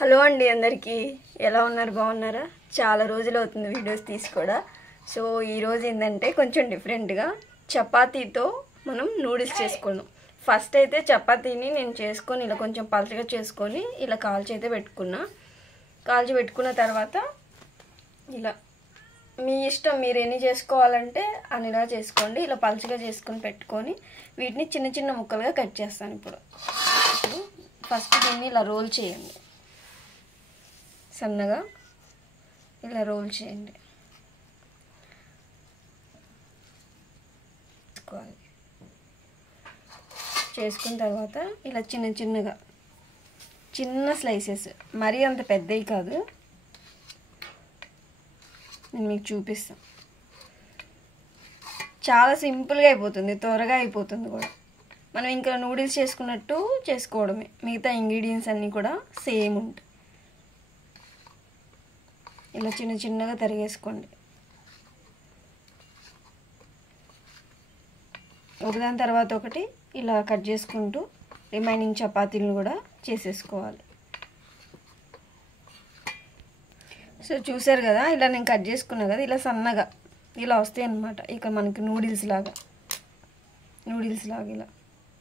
hello అండి అందరికీ ఎలా ఉన్నారు బాగున్నారా చాలా రోజులు అవుతుంది వీడియోస్ తీసి కూడా సో ఈ రోజు ఏందంటే కొంచెం డిఫరెంట్గా చపాతీతో మనం నూడిల్స్ చేసుకున్నాం ఫస్ట్ అయితే చపాతీని నేను చేసుకొని ఇలా కొంచెం పలచగా చేసుకొని ఇలా కాల్చి అయితే పెట్టుకున్న తర్వాత ఇలా మీ ఇష్టం మీరు ఎన్ని చేసుకోవాలంటే అన్నిలా చేసుకోండి ఇలా పలచగా చేసుకొని పెట్టుకొని వీటిని చిన్న చిన్న ముక్కలుగా కట్ చేస్తాను ఇప్పుడు ఫస్ట్ దీన్ని ఇలా రోల్ చేయండి సన్నగా ఇలా రోల్ చేయండి చేసుకున్న తర్వాత ఇలా చిన్నగా చిన్న స్లైసెస్ మరీ అంత పెద్దవి కాదు నేను మీకు చూపిస్తాను చాలా సింపుల్గా అయిపోతుంది త్వరగా అయిపోతుంది కూడా మనం ఇంకా నూడిల్స్ చేసుకున్నట్టు చేసుకోవడమే మిగతా ఇంగ్రీడియంట్స్ అన్నీ కూడా సేమ్ ఉంటాయి ఇలా చిన్నగా తరిగేసుకోండి ఒకదాని తర్వాత ఒకటి ఇలా కట్ చేసుకుంటూ రిమైనింగ్ చపాతీలను కూడా చేసేసుకోవాలి సో చూసారు కదా ఇలా నేను కట్ చేసుకున్నా కదా ఇలా సన్నగా ఇలా వస్తాయి అన్నమాట ఇక మనకి నూడిల్స్ లాగా ఇలా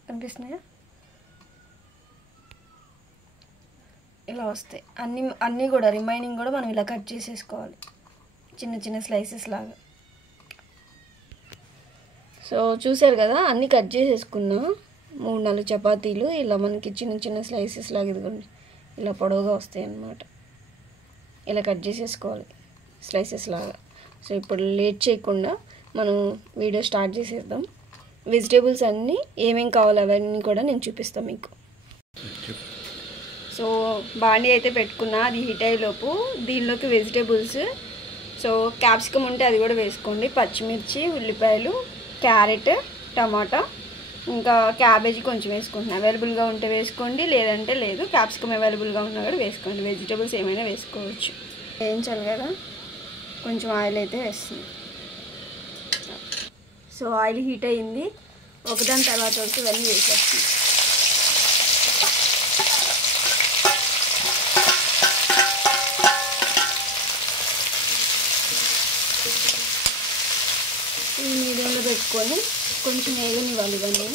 కనిపిస్తున్నాయా ఇలా వస్తాయి అన్నీ కూడా రిమైనింగ్ కూడా మనం ఇలా కట్ చేసేసుకోవాలి చిన్న స్లైసెస్ లాగా సో చూసారు కదా అన్నీ కట్ చేసేసుకున్నా 3-4 చపాతీలు ఇలా మనకి చిన్న స్లైసెస్ లాగా ఇదిగోండి ఇలా పొడవుగా వస్తాయి అన్నమాట ఇలా కట్ చేసేసుకోవాలి స్లైసెస్ లాగా సో ఇప్పుడు లేట్ చేయకుండా మనం వీడియో స్టార్ట్ చేసేద్దాం వెజిటేబుల్స్ అన్నీ ఏమేం కావాలో అవన్నీ కూడా నేను చూపిస్తాను మీకు సో బాండీ అయితే పెట్టుకున్నా అది హీట్ అయ్యేలోపు దీనిలోకి వెజిటేబుల్స్ సో క్యాప్సికమ్ ఉంటే అది కూడా వేసుకోండి పచ్చిమిర్చి ఉల్లిపాయలు క్యారెట్ టమాటా ఇంకా క్యాబేజీ కొంచెం వేసుకుంటున్నాను అవైలబుల్గా ఉంటే వేసుకోండి లేదంటే లేదు క్యాప్సికమ్ అవైలబుల్గా ఉన్నా కూడా వేసుకోండి వెజిటేబుల్స్ ఏమైనా వేసుకోవచ్చు వేయించాలి కదా కొంచెం ఆయిల్ అయితే వేస్తుంది సో ఆయిల్ హీట్ అయ్యింది ఒకదాని తర్వాత వచ్చి ఇవన్నీ వేసేస్తుంది ఈ మీడియంలో పెట్టుకొని కొంచెం వేగనివ్వాలి ఇవన్నీ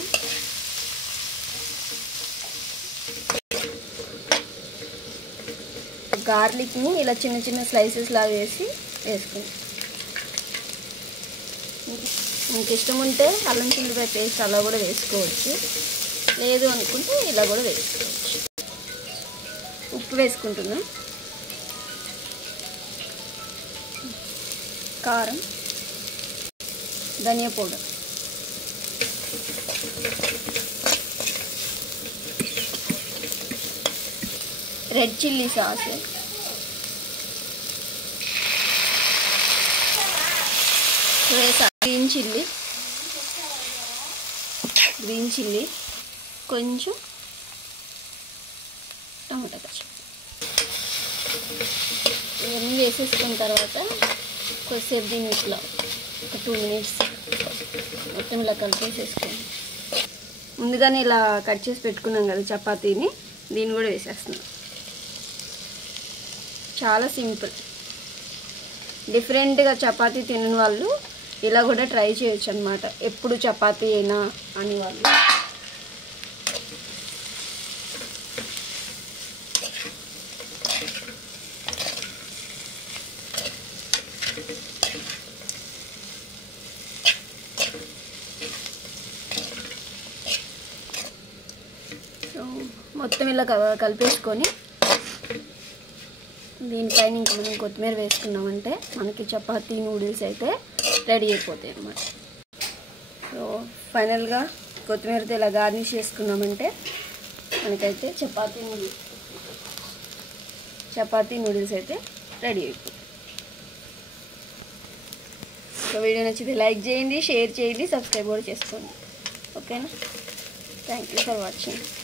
గార్లిక్ని ఇలా చిన్న స్లైసెస్ లాగా వేసుకుంటాం మీకు ఇష్టం ఉంటే అల్లం చిల్లిపాయ పేస్ట్ అలా కూడా వేసుకోవచ్చు లేదు అనుకుంటే ఇలా కూడా వేసుకోవచ్చు ఉప్పు వేసుకుంటున్నా కారం ధనియా పౌడర్ రెడ్ చిల్లీ సాస్ వేసా గ్రీన్ చిల్లీ కొంచెం టమాటా పచ్చడి ఇవన్నీ వేసేసుకున్న తర్వాత కొద్దిసేపు దీన్ని ఇట్లా ఒక 2 మినిట్స్ మొత్తం ఇలా కలిపేసేసుకోండి ముందుగానే ఇలా కట్ చేసి పెట్టుకున్నాం కదా చపాతీని దీన్ని కూడా వేసేస్తున్నాం చాలా సింపుల్ డిఫరెంట్గా చపాతీ తినని వాళ్ళు ఇలా కూడా ట్రై చేయొచ్చు అన్నమాట ఎప్పుడు చపాతీ అయినా అని వాళ్ళు మొత్తం ఇలా కలిపేసుకొని దీనిపైన ఇంకా మనం కొత్తిమీర వేసుకున్నామంటే మనకి చపాతీ నూడిల్స్ అయితే రెడీ అయిపోతాయి అన్నమాట సో ఫైనల్గా కొత్తిమీరతో ఇలా గార్నిష్ చేసుకున్నామంటే మనకైతే చపాతీ నూడిల్స్ అయితే రెడీ అయిపోతాయి సో వీడియో నచ్చితే లైక్ చేయండి షేర్ చేయండి సబ్స్క్రైబ్ కూడా చేసుకోండి ఓకేనా థ్యాంక్ యూ ఫర్ వాచింగ్